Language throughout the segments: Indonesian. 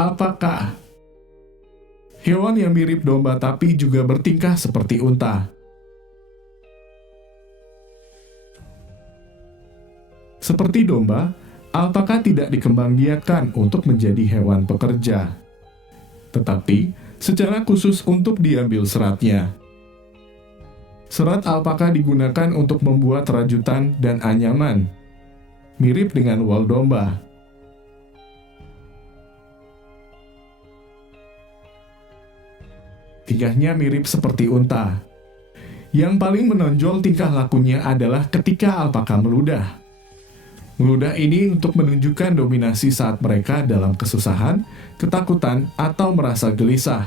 Alpaka, hewan yang mirip domba tapi juga bertingkah seperti unta. Seperti domba, alpaka tidak dikembangbiakkan untuk menjadi hewan pekerja, tetapi secara khusus untuk diambil seratnya. Serat alpaka digunakan untuk membuat rajutan dan anyaman, mirip dengan wol domba. Tingkahnya mirip seperti unta. Yang paling menonjol tingkah lakunya adalah ketika alpaka meludah. Meludah ini untuk menunjukkan dominasi saat mereka dalam kesusahan, ketakutan, atau merasa gelisah.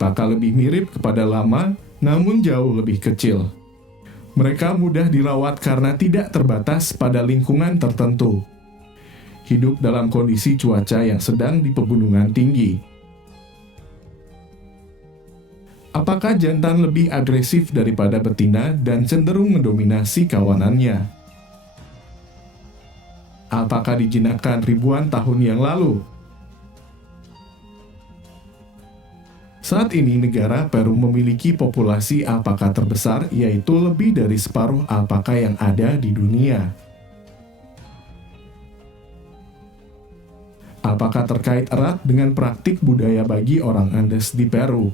Alpaka lebih mirip kepada lama, namun jauh lebih kecil. Mereka mudah dirawat karena tidak terbatas pada lingkungan tertentu. Hidup dalam kondisi cuaca yang sedang di pegunungan tinggi. Apakah jantan lebih agresif daripada betina dan cenderung mendominasi kawanannya? Alpaka dijinakkan ribuan tahun yang lalu. Saat ini negara Peru memiliki populasi alpaka terbesar, yaitu lebih dari separuh alpaka yang ada di dunia. Alpaka terkait erat dengan praktik budaya bagi orang Andes di Peru.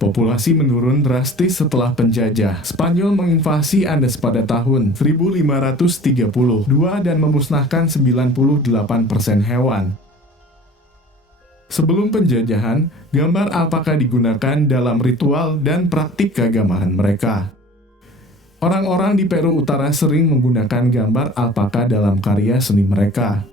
Populasi menurun drastis setelah penjajah Spanyol menginvasi Andes pada tahun 1532 dan memusnahkan 98% hewan. Sebelum penjajahan, gambar alpaka digunakan dalam ritual dan praktik keagamaan mereka. Orang-orang di Peru Utara sering menggunakan gambar alpaka dalam karya seni mereka.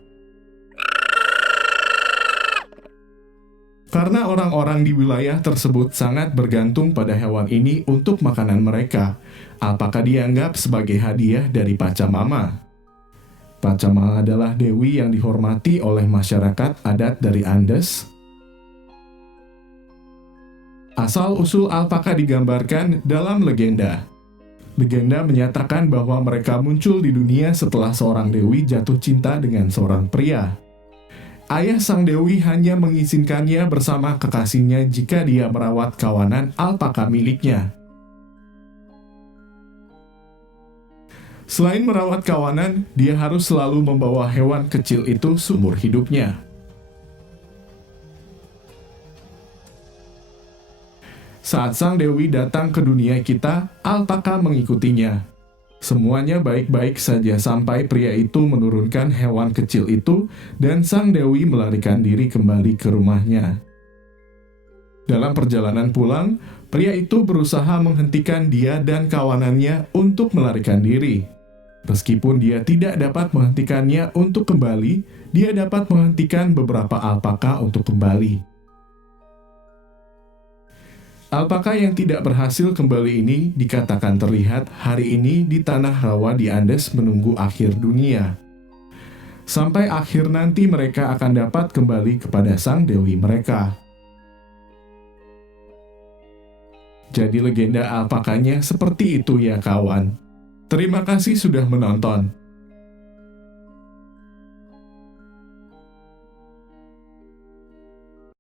Karena orang-orang di wilayah tersebut sangat bergantung pada hewan ini untuk makanan mereka, alpaka dianggap sebagai hadiah dari Pachamama. Pachamama adalah dewi yang dihormati oleh masyarakat adat dari Andes. Asal-usul alpaka digambarkan dalam legenda. Legenda menyatakan bahwa mereka muncul di dunia setelah seorang dewi jatuh cinta dengan seorang pria. Ayah sang dewi hanya mengizinkannya bersama kekasihnya jika dia merawat kawanan alpaka miliknya. Selain merawat kawanan, dia harus selalu membawa hewan kecil itu seumur hidupnya. Saat sang dewi datang ke dunia kita, alpaka mengikutinya. Semuanya baik-baik saja sampai pria itu menurunkan hewan kecil itu dan sang dewi melarikan diri kembali ke rumahnya. Dalam perjalanan pulang, pria itu berusaha menghentikan dia dan kawanannya untuk melarikan diri. Meskipun dia tidak dapat menghentikannya untuk kembali, dia dapat menghentikan beberapa alpaka untuk kembali. Alpaka yang tidak berhasil kembali ini dikatakan terlihat hari ini di tanah rawa di Andes menunggu akhir dunia. Sampai akhir nanti mereka akan dapat kembali kepada sang dewi mereka. Jadi legenda alpakanya seperti itu ya kawan. Terima kasih sudah menonton.